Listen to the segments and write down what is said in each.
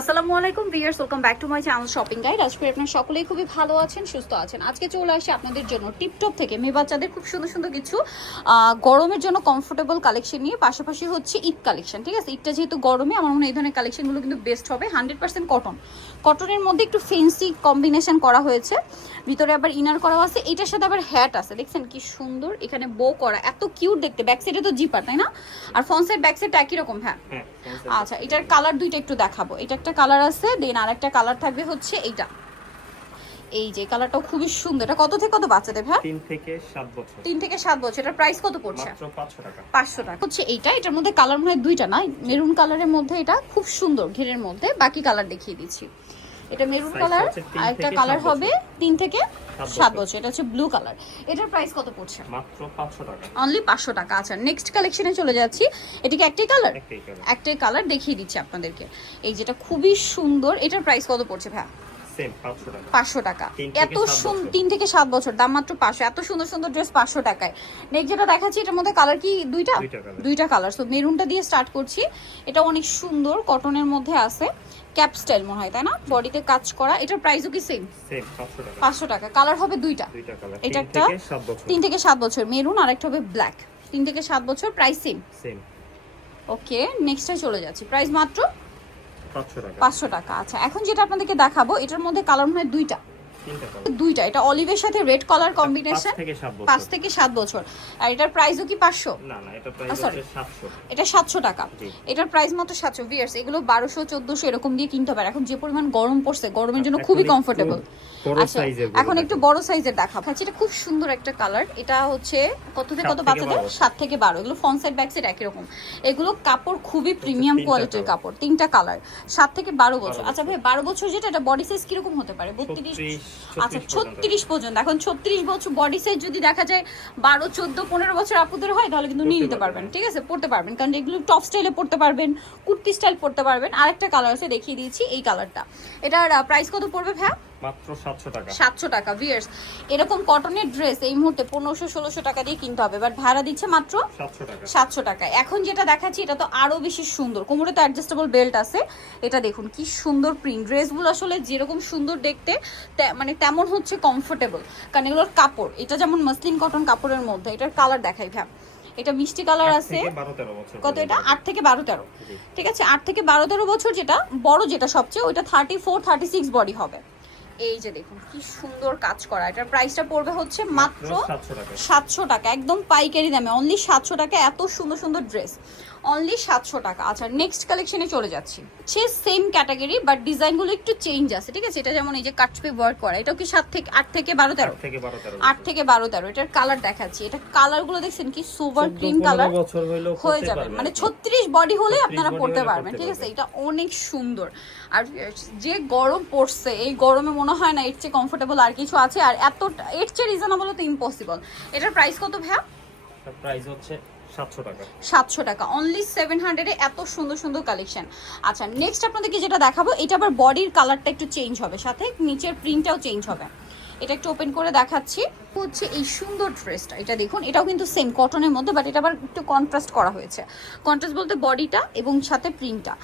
আসসালামু আলাইকুম viewers, welcome back to my channel shopping guide. আজকে আপনারা সকলেই খুবই ভালো আছেন, সুস্থ আছেন। আজকে চলে আসি আপনাদের জন্য টিপটপ থেকে মেয়ে বাচ্চাদের খুব সুন্দর সুন্দর কিছু গরমের জন্য কমফোর্টেবল কালেকশন নিয়ে, পাশাপাশি হচ্ছে ঈদ কালেকশন। ঠিক আছে, ঈদটা যেহেতু গরমে, আমার মনে হয় এই ধরনের কালেকশনগুলো কিন্তু বেস্ট হবে। 100% কটনের মধ্যে একটু ফেন্সি কম্বিনেশন করা হয়েছে, ভিতরে আবার ইনার করা আছে, এটার সাথে আবার হ্যাট আছে। দেখছেন কি সুন্দর, এখানে বো করা, এত কিউট দেখতে। ব্যাক সাইডে তো জিপার, তাই না? আর ফ্রন্ট সাইড ব্যাক সাইড একই রকম। হ্যাঁ, আচ্ছা, এটার কালার দুইটা একটু দেখাবো। এটা একটা কালার আছে, দেন আর একটা কালার থাকবে হচ্ছে এইটা। এই যে কালারটাও খুবই সুন্দর। এটা কত থেকে কত বাচ্চাদের? হ্যাঁ, 3 থেকে 7 বছর। 3 থেকে 7 বছর। এটার প্রাইস কত পড়ছে? মাত্র 500 টাকা। 500 টাকা হচ্ছে এইটা। এটার মধ্যে কালার মনে হয় দুইটা, না? মেরুন কালারের মধ্যে, এটা খুব সুন্দর ঘেরের মধ্যে। বাকি কালার দেখিয়ে দিচ্ছি। এটা মেরুন কালার, আর একটা কালার হবে 3 থেকে 7 বছর। এটা হচ্ছে ব্লু কালার। এটার প্রাইস কত পড়ছে? মাত্র 500 টাকা। অনলি 500 টাকা। আচ্ছা, নেক্সট কালেকশনে চলে যাচ্ছি। এটিকে একটাই কালার, একটাই কালার। একটাই কালার দেখিয়ে দিচ্ছি আপনাদেরকে। এই যেটা খুবই সুন্দর। এটার প্রাইস কত পড়ছে ভাই? সেম 500 টাকা। 500 টাকা। এত সুন্দর, 3 থেকে 7 বছর, দাম মাত্র 500। এত সুন্দর সুন্দর ড্রেস 500 টাকায়। নেক্সট যেটা দেখাচ্ছি, এটার মধ্যে কালার কি দুইটা? দুইটা কালার। সো মেরুনটা দিয়ে স্টার্ট করছি। এটা অনেক সুন্দর, কটনের মধ্যে আছে, ক্যাপ স্টাইল মনে হয়, তাই না? বডিতে কাজ করা। এটার প্রাইসও কি সেম? সেম 500 টাকা। 500 টাকা। কালার হবে দুইটা। দুইটা কালার। এটা একটা 3 থেকে 7 বছর মেরুন, আর একটা হবে ব্ল্যাক। 3 থেকে 7 বছর, প্রাইস সেম। সেম। ওকে, নেক্সটে চলে যাচ্ছি। প্রাইস মাত্র 500 টাকা। 500 টাকা। আচ্ছা, এখন যেটা আপনাদেরকে দেখাবো, এটার মধ্যে কালার মনে হয় দুইটা। দুইটা। এটা অলিভের সাথে রেড কালার কম্বিনেশন। 5 থেকে 7 বছর। আর এটার প্রাইসও কি 500? না না, এটা প্রাইস হচ্ছে 700। এটা 700 টাকা। এটার প্রাইস মাত্র 700। ভিউয়ার্স, এগুলো 1200 1400 এরকম দিয়ে কিনতে পারে। এখন যে পরিমাণ গরম পড়ছে, গরমের জন্য খুবই কমফোর্টেবল। আচ্ছা, এখন একটু বড় সাইজের দেখাবো। আচ্ছা, এটা খুব সুন্দর একটা কালার। এটা হচ্ছে কত থেকে কত বাচ্চাদের? 7 থেকে 12। এগুলো ফ্রন্ট সাইড ব্যাক সাইড একই রকম। এগুলো কাপড় খুবই প্রিমিয়াম কোয়ালিটির কাপড়। 3টা কালার, 7 থেকে 12 বছর। আচ্ছা ভাই, 12 বছর যেটা, এটা বডি সাইজ কিরকম হতে পারে? 32? আচ্ছা, 36 পর্যন্ত। এখন 36 বছর বডি সাইজ যদি দেখা যায় 12 14 15 বছর আপুদের হয়, তাহলে কিন্তু নিয়ে নিতে পারবেন। ঠিক আছে, পড়তে পারবেন, কারণ এগুলো টপ স্টাইলে পড়তে পারবেন, কুর্তি স্টাইল পড়তে পারবেন। আরেকটা কালার আছে, দেখিয়ে দিয়েছি, এই কালারটা। এটার প্রাইস কত পড়বে ভাই? মাত্র 700 টাকা। 700 টাকা। ভিউয়ার্স, এরকম কটনের ড্রেস এই মুহূর্তে 1500 1600 টাকা দিয়ে কিনতে হবে, বাট ভাড়া দিচ্ছে মাত্র 700 টাকা। 700 টাকা। এখন যেটা দেখাচ্ছি, এটা তো আরো বেশি সুন্দর। কোমরে তো অ্যাডজাস্টেবল বেল্ট আছে। এটা দেখুন কি সুন্দর প্রিন্ট। ড্রেসগুলো আসলে যেরকম সুন্দর দেখতে, মানে তেমন হচ্ছে কমফোর্টেবল, কারণ এগুলোর কাপড়, এটা যেমন মসলিন কটন কাপড়ের মধ্যে। এটার কালার দেখাই ভাই। এটা মিষ্টি কালার আছে। কত এটা? 8 থেকে 12 13। ঠিক আছে, 8 থেকে 12 13 বছর। যেটা বড়, যেটা সবচেয়ে, ওইটা 34 36 বডি হবে। এই যে দেখুন কি সুন্দর কাজ করা। এটার প্রাইসটা পড়বে হচ্ছে মাত্র 700 টাকা। একদম পাইকারি দামে, অনলি 700 টাকা। এত সুন্দর সুন্দর ড্রেস, অনলি 700 টাকা। আচ্ছা, নেক্সট কালেকশনে চলে যাচ্ছি। সে সেম ক্যাটাগরি, বাট ডিজাইনগুলো একটু চেঞ্জ আছে। ঠিক আছে, এটা যেমন এই যে কাটপে ওয়ার্ক করা, এটাও কি 7 থেকে 8 থেকে 12 13? 8 থেকে 12 13। এটার কালার দেখাচ্ছি। এটা কালারগুলো দেখছেন কি সুপার ক্রিম কালার হয়ে যাবে, মানে 36 বডি হলে আপনারা পড়তে পারবেন। ঠিক আছে, এটা অনেক সুন্দর। আর যে গরম পড়ছে, এই গরমে মনে হয় না এর চেয়ে কমফোর্টেবল আর কিছু আছে। আর এত এর চেয়ে রিজনেবল তো ইম্পসিবল। এটার প্রাইস কত ভাইয়া? প্রাইস হচ্ছে 700 টাকা। 700 টাকা। অনলি 700 এ এত সুন্দর সুন্দর কালেকশন। আচ্ছা, নেক্সট আপনাদেরকে যেটা দেখাবো, এটা আবার বডির কালারটা একটু চেঞ্জ হবে, সাথে নিচের প্রিন্টটাও চেঞ্জ হবে। এটা একটু ওপেন করে দেখাচ্ছি। হচ্ছে এই সুন্দর ড্রেসটা, এটা দেখুন, এটাও কিন্তু সেম কটনের মধ্যে, বাট এটা আবার একটু কন্ট্রাস্ট করা হয়েছে। কন্ট্রাস্ট বলতে বডিটা এবং সাথে প্রিন্টটা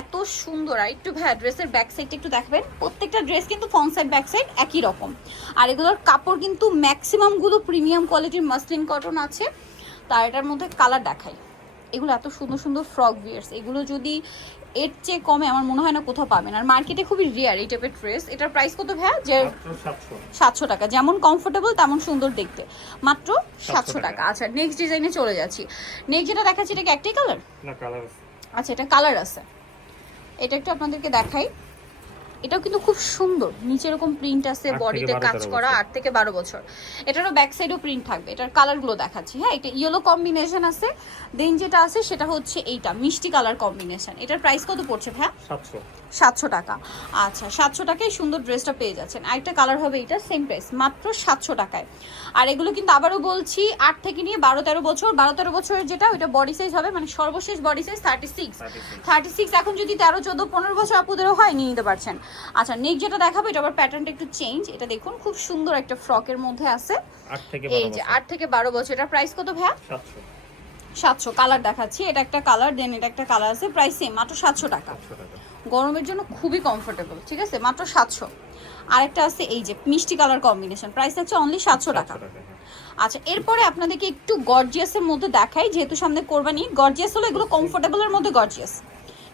এত সুন্দর। আর একটু ভাই ড্রেসের ব্যাক সাইডটা একটু দেখবেন। প্রত্যেকটা ড্রেস কিন্তু ফ্রন্ট সাইড ব্যাক সাইড একই রকম। আর এগুলোর কাপড় কিন্তু ম্যাক্সিমামগুলো প্রিমিয়াম কোয়ালিটির মাসলিন কটন আছে। তার এটার মধ্যে কালার দেখাই। এগুলো এত সুন্দর সুন্দর ফ্রক ভিয়ার্স, এগুলো যদি এর চেয়ে কমে আমার মনে হয় না কোথাও পাবেন। আর মার্কেটে খুবই রেয়ার এই টাইপের ড্রেস। এটার প্রাইস কত ভাইয়া? যে 700 টাকা। যেমন কমফোর্টেবল তেমন সুন্দর দেখতে, মাত্র 700 টাকা। আচ্ছা, নেক্সট ডিজাইনে চলে যাচ্ছি। নেক্সট যেটা দেখাচ্ছি, এটা কি একটাই কালার? না, কালার। আচ্ছা, এটা কালার আছে। এটা একটু আপনাদেরকে দেখাই। এটাও কিন্তু খুব সুন্দর, নিচে এরকম প্রিন্ট আছে, বডিতে কাজ করা। 8 থেকে 12 বছর। এটারও ব্যাক সাইডেও প্রিন্ট থাকবে। এটার কালারগুলো দেখাচ্ছি। হ্যাঁ, এটা ইয়েলো কম্বিনেশন আছে। দেন যেটা আছে সেটা হচ্ছে এইটা মিষ্টি কালার কম্বিনেশন। এটার প্রাইস কত পড়ছে ভাই? 700 টাকা। আচ্ছা, 700 টাকায় সুন্দর ড্রেসটা পেয়ে যাচ্ছেন। আরেকটা কালার হবে, এটা সেম প্রাইস, মাত্র 700 টাকায়। আর এগুলো কিন্তু আবারও বলছি 8 থেকে নিয়ে 12 13 বছর। 12 13 বছরের যেটা, ওইটা বডি সাইজ হবে, মানে সর্বশেষ বডি সাইজ 36। এখন যদি 13 14 15 বছর আপুদেরও হয়, নিয়ে নিতে পারছেন। আচ্ছা, নেক্সট যেটা দেখাবো, এটা আবার প্যাটার্নটা একটু চেঞ্জ। এটা দেখুন খুব সুন্দর একটা ফ্রকের মধ্যে আছে। এই যে 8 থেকে 12 বছর। এটার প্রাইস কত ভাই? 700। কালার দেখাচ্ছি। এটা একটা কালার, দেন এটা একটা কালার আছে, প্রাইস সেম, মাত্র 700 টাকা। গরমের জন্য খুবই কমফোর্টেবল, ঠিক আছে, মাত্র 700। আরেকটা আছে এই যে মিষ্টি কালার কম্বিনেশন, প্রাইস হচ্ছে অনলি 700 টাকা। আচ্ছা, এরপরে আপনাদেরকে একটু গর্জিয়াসের মধ্যে দেখাই, যেহেতু সামনে কোরবানি। গর্জিয়াস হলো এগুলো কমফোর্টেবলের মধ্যে গর্জিয়াস,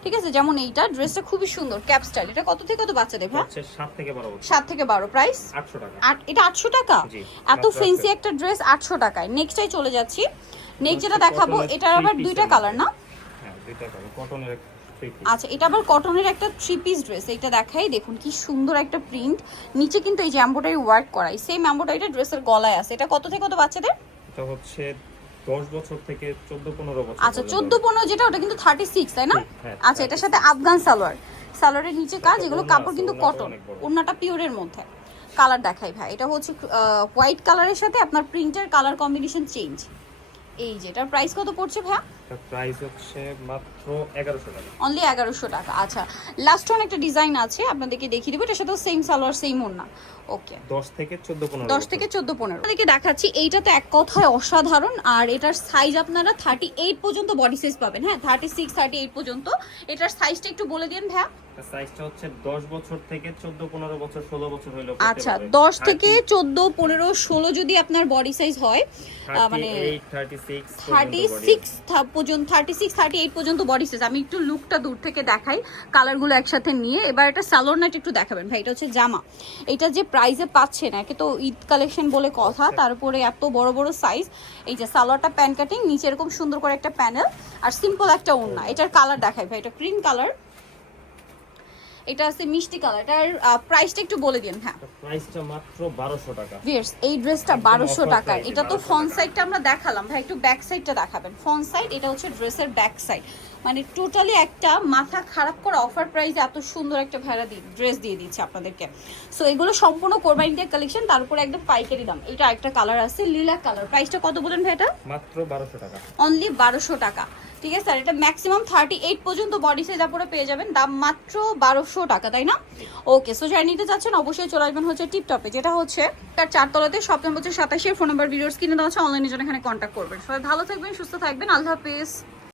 ঠিক আছে। যেমন এইটা ড্রেসটা খুবই সুন্দর, ক্যাপ স্টাইল। এটা কত থেকে কত বাচ্চাদের ভাই? 7 থেকে 12 বছর। 7 থেকে 12, প্রাইস 800 টাকা। আর এটা 800 টাকা? এত ফ্যান্সি একটা ড্রেস 800 টাকায়। নেক্সটটাই চলে যাচ্ছি। নেক্সট যেটা দেখাবো, এটার আবার দুইটা কালার না? হ্যাঁ, দুইটা কালার, কটনের আচ্ছা, এটা আবার কটনের একটা 3 পিস ড্রেস। এটা দেখাই, দেখুন কি সুন্দর একটা প্রিন্ট। নিচে কিন্তু এই যে এমব্রয়ডারি ওয়ার্ক করাই, সেম এমব্রয়ডারিটা ড্রেসের গলায় আছে। এটা কত থেকে কত বাচ্চাদের? এটা হচ্ছে 10 বছর থেকে 14-15 বছর। আচ্ছা, 14-15 যেটা, ওটা কিন্তু 36, তাই না? হ্যাঁ, আচ্ছা, এটার সাথে আফগান সালোয়ার, সালোয়ারের নিচে কাজ, এগুলো কাপড় কিন্তু কটন, ওন্নাটা পিওরের মধ্যে। কালার দেখাই ভাই, এটা হচ্ছে হোয়াইট কালারের সাথে আপনার প্রিন্টের কালার কম্বিনেশন চেঞ্জ। এই যে এটার প্রাইস কত পড়ছে ভাই? এটা প্রাইস হচ্ছে মাত্র 1100 টাকা। অনলি 1100 টাকা। আচ্ছা, লাস্ট ওয়ান একটা ডিজাইন আছে, আপনাদেরকে দেখিয়ে দেবো। এটার সাথেও সেম সালোয়ার, সেম ওন্না। ওকে, 10 থেকে 14-15। 10 থেকে 14-15 আপনাদেরকে দেখাচ্ছি। এইটা তো এক কথায় অসাধারণ। আর এটার সাইজ আপনারা 38 পর্যন্ত বডি সাইজ পাবেন। হ্যাঁ, 36, 38 পর্যন্ত। এটার সাইজটা একটু বলে দিন ভাইয়া। সাইজটা হচ্ছে 10 বছর থেকে 14-15 বছর, 16 বছর হইলো। আচ্ছা, 10 থেকে 14, 15, 16 যদি আপনার বডি সাইজ হয়, মানে 36 পর্যন্ত, 36, 38 পর্যন্ত বডি সাইজ। আমি একটু লুকটা দূর থেকে দেখাই, কালারগুলো একসাথে নিয়ে। এবার এটা সালোয়ার নাইট একটু দেখাবেন ভাই। এটা হচ্ছে জামা। এটা যে প্রাইসে পাচ্ছেন, একে তো ঈদ কালেকশন বলে কথা, তারপরে এত বড় বড় সাইজ। এই যে সালোয়ারটা প্যান কাটিং, নিচে এরকম সুন্দর করে একটা প্যানেল, আর সিম্পল একটা ওড়না। এটার কালার দেখাই ভাই, এটা ক্রিম কালার, এটা আছে মিষ্টি কালার। এটার প্রাইসটা একটু বলে দিন। হ্যাঁ, প্রাইসটা মাত্র 1200 টাকা। ভিউয়ার্স, এই ড্রেসটা 1200 টাকার। এটা তো ফ্রন্ট সাইডটা আমরা দেখালাম ভাই, একটু ব্যাক সাইডটা দেখাবেন। ফ্রন্ট সাইড, এটা হচ্ছে ড্রেসের ব্যাক সাইড। মানে টোটালি একটা মাথা খারাপ করে অফার প্রাইসে এত সুন্দর একটা ভেড়া ড্রেস দিয়ে দিচ্ছে আপনাদেরকে। সো এগুলো সম্পূর্ণ কোরবানি ডে কালেকশন, তারপরে একদম পাইকারি দাম। এটা একটা কালার আছে লিলা কালার, প্রাইসটা কত বলেন ভাই? এটা মাত্র 1200 টাকা। অনলি 1200 টাকা, ঠিক আছে। স্যার, এটা ম্যাক্সিমাম 38 পর্যন্ত বডি সাইজ আপনারা পেয়ে যাবেন, দাম মাত্র 1200 টাকা, তাই না? ওকে, সো যারা নিতে চাচ্ছেন অবশ্যই চলে আসবেন হচ্ছে টিপটপে, যেটা হচ্ছে তার 4 তলাতে, শপ নম্বর হচ্ছে 27। ফোন নাম্বার ভিডিওস কিনে দেওয়া আছে, অনলাইনে জন্য এখানে কন্ট্যাক্ট করবেন। সবাই ভালো থাকবেন, সুস্থ থাকবেন, আল্লাহ হাফেজ।